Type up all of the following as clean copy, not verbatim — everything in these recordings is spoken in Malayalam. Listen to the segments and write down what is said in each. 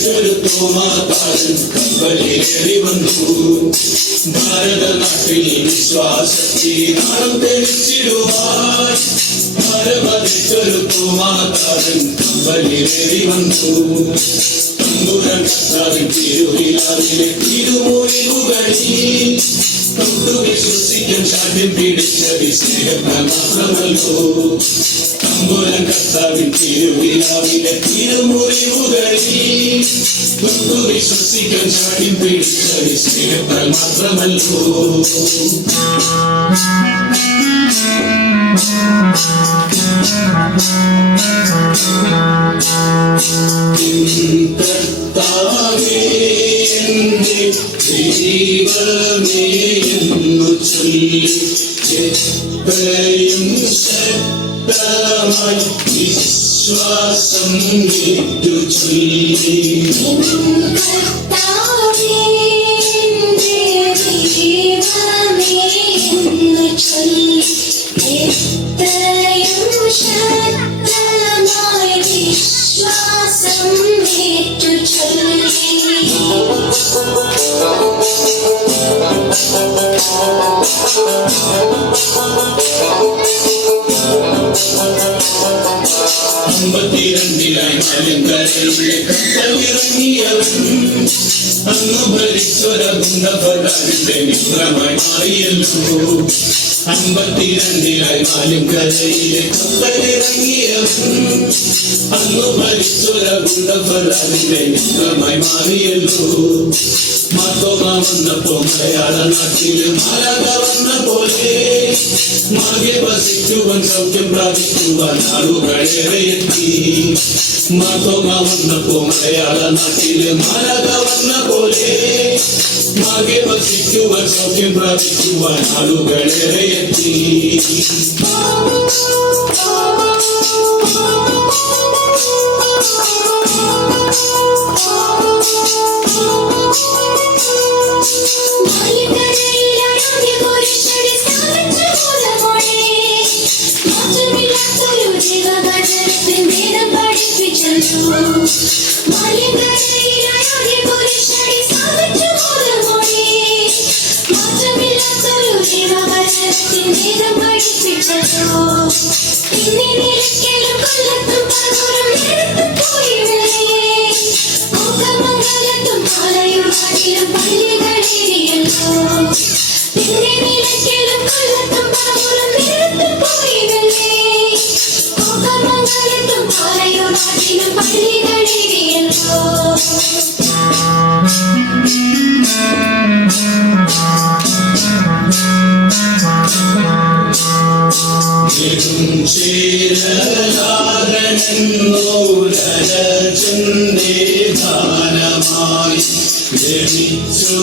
തോമാതാരൻ കപ്പലിലേറി വന്നു. ഭാരതനാട്ടിൽ വിശ്വാസത്തിൽ നാളം തെളിച്ചിടുവാൻ ഭാരമതിച്ചൊരു തോമാതാരൻ കപ്പലിലേറി വന്നു. തമ്പുരാൻ കർത്താവിൻ തിരുവിലാവിലെ തിരുമൊഴിവുകളിൽ തൊട്ടു വിശ്വസിക്കാൻ ശാഠ്യം പിടിച്ച വിസ്നേഹത്താൽ മാത്രമല്ലോ. തമ്പുരാൻ കർത്താവിൻ തിരുവിലാവിലെ തിരുമൊഴിവുകളിൽ തൊട്ടു വിശ്വസിക്കാൻ ശാഠ്യം പിടിച്ച വിസ്നേഹത്താൽ മാത്രമല്ലോ. കർത്താവേ എന്റെ ദൈവമേ എന്നു ചൊല്ലി എത്രയും ശക്തമായി വിശ്വാസം ഏറ്റു ചൊല്ലി. അമ്പത്തിരണ്ടിലായി മലങ്കരയിലെ കപ്പലിറങ്ങിയവൻ അന്ന് ഭരിച്ചൊര ഗുണ്ടഭടാരിന്റെ മിത്രമായി മാറിയല്ലോ. അമ്പത്തിരണ്ടിലായി മലങ്കരയിലെ കപ്പലിറങ്ങിയവൻ അന്ന് ഭരിച്ചൊര ഗുണ്ടഭടാരിന്റെ മിത്രമായി മാറിയല്ലോ. മാർത്തോമ വന്നപ്പോ മലയാള നാട്ടില് മാലാഖ വന്ന പോലെ മാകെ വസിക്കുവാൻ സൗഖ്യം പ്രാപിക്കുവാൻ ആളുകളേറെ എത്തി. മാർത്തോമ വന്നപ്പോ മലയാള നാട്ടില് മാലാഖ വന്ന പോലെ മാകെ വസിക്കുവാൻ സൗഖ്യം പ്രാപിക്കുവാൻ ആളുകളേറെ എത്തി.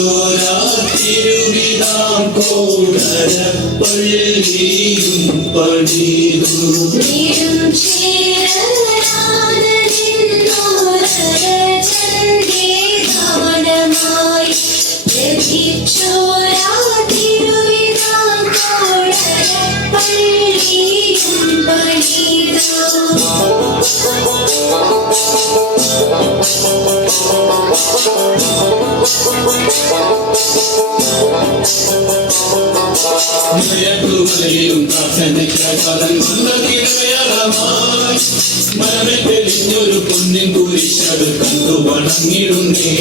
ായി തിരുവിതാം കോടരപ്പള്ളിയും പണിതു. മലയും പ്രാർത്ഥനയ്ക്കാകാലം സന്തതിരമയാളമായി മരമെ തെളിഞ്ഞൊരു പൊന്നിൻ കുരിശത് കണ്ടു വണങ്ങിടുന്നേ.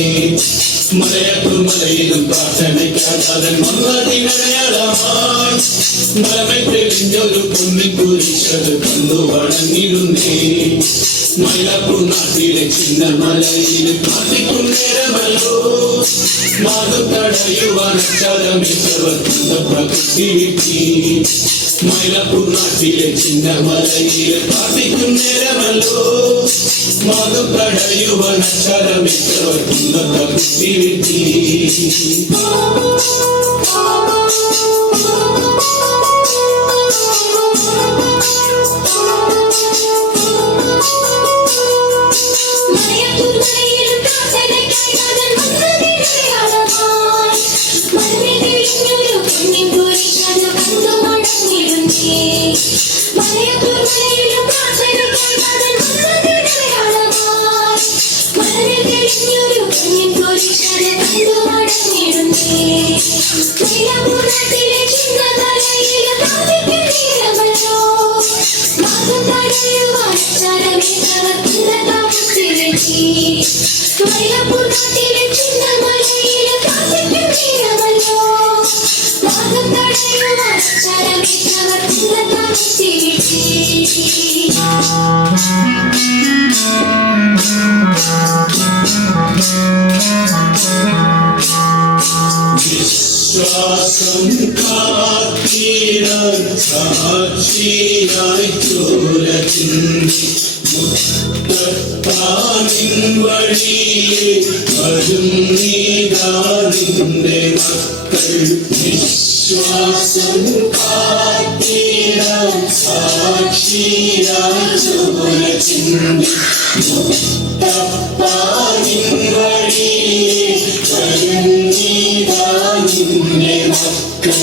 മലയിലും പ്രാർത്ഥനയ്ക്കാകാലം സന്തതിരമയാളമായി മരമെ തെളിഞ്ഞൊരു പൊന്നിൻ കുരിശത് കണ്ടു വണങ്ങിടുന്നേ. മൈലാപ്പൂർ നാട്ടിലെ ചിന്നമലയിൽ പ്രാർത്ഥിക്കും നേരമല്ലോ. മാതം തടയുവാൻ അച്ചാരമിട്ടവർ പ്രകൃതി വിട്ടി. മൈലാപ്പൂർ നാട്ടിലെ ചിന്നമലയിൽ പ്രാർത്ഥിക്കും നേരമല്ലോ. മാതം തടയുവാൻ അച്ചാരമിട്ടവർ പ്രകൃതി വിട്ടി. Thank you. വിശ്വാസം കാത്തിടാൻ സാക്ഷിയായി ചോര ചിന്തി മുത്തത്താനിൻ വഴിയിൽ വരുന്നീതാ നിന്റെ മക്കൾ. വിശ്വാസം കാത്തിടാൻ സാക്ഷിയായി ചോര ചിന്തി മുത്തത്താനിൻ വഴിയിൽ വരുന്നീതാ നിന്റെ മക്കൾ.